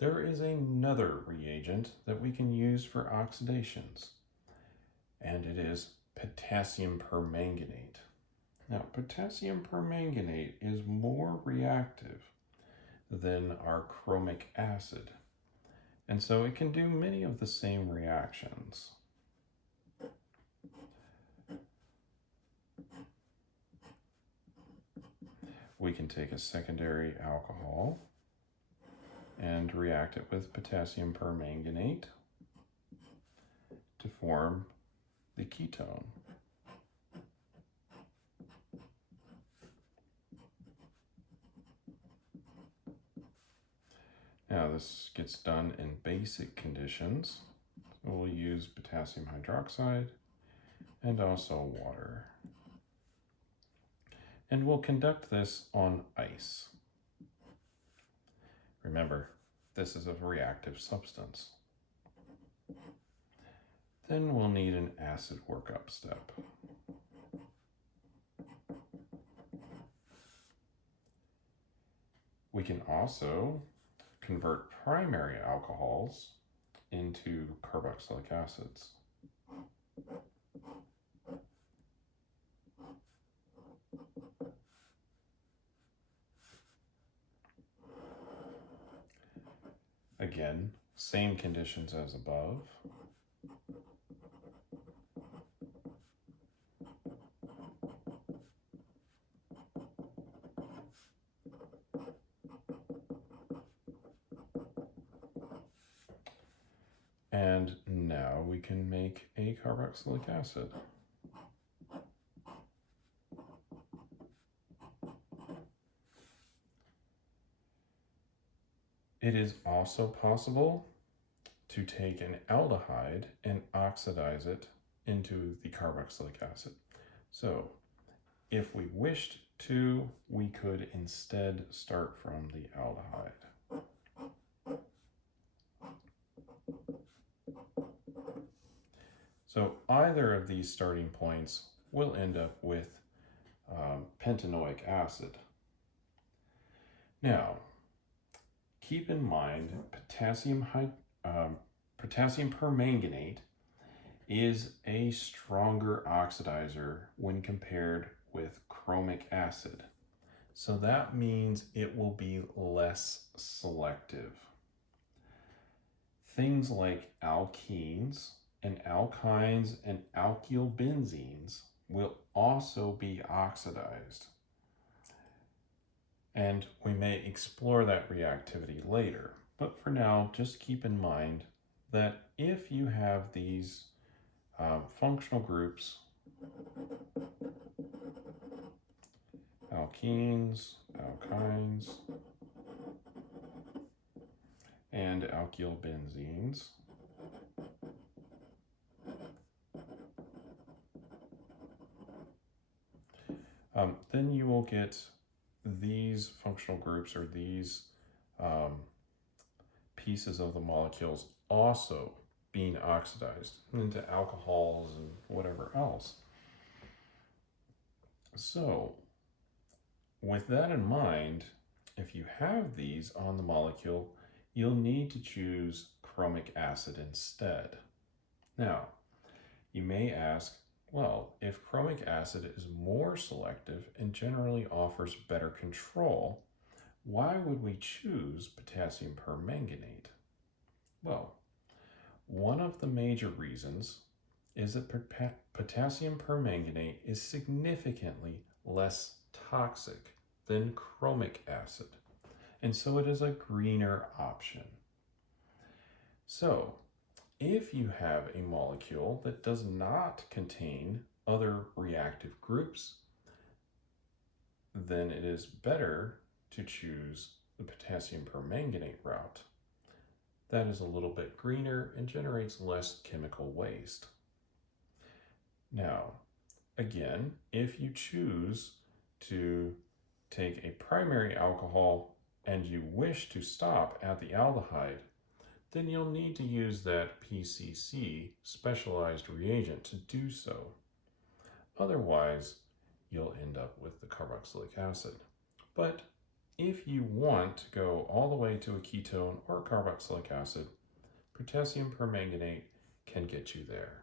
there is another reagent that we can use for oxidations, and it is potassium permanganate. Now, potassium permanganate is more reactive than our chromic acid, and so it can do many of the same reactions. We can take a secondary alcohol and react it with potassium permanganate to form the ketone. Now this gets done in basic conditions. So we'll use potassium hydroxide and also water. And we'll conduct this on ice. Remember, this is a reactive substance. Then we'll need an acid workup step. We can also convert primary alcohols into carboxylic acids. Again, same conditions as above. And now we can make a carboxylic acid. It is also possible to take an aldehyde and oxidize it into the carboxylic acid. So if we wished to, we could instead start from the aldehyde. So either of these starting points will end up with pentanoic acid. Now, keep in mind potassium permanganate is a stronger oxidizer when compared with chromic acid. So that means it will be less selective. Things like alkenes and alkynes and alkyl benzenes will also be oxidized. And we may explore that reactivity later. But for now, just keep in mind that if you have these functional groups, alkenes, alkynes, and alkyl benzenes, then you will get these functional groups or these pieces of the molecules also being oxidized into alcohols and whatever else. So with that in mind, if you have these on the molecule, you'll need to choose chromic acid instead. Now, you may ask, well, if chromic acid is more selective and generally offers better control, why would we choose potassium permanganate? Well, one of the major reasons is that potassium permanganate is significantly less toxic than chromic acid, and so it is a greener option. So, if you have a molecule that does not contain other reactive groups, then it is better to choose the potassium permanganate route. That is a little bit greener and generates less chemical waste. Now, again, if you choose to take a primary alcohol and you wish to stop at the aldehyde, then you'll need to use that PCC specialized reagent to do so. Otherwise, you'll end up with the carboxylic acid. But if you want to go all the way to a ketone or carboxylic acid, potassium permanganate can get you there.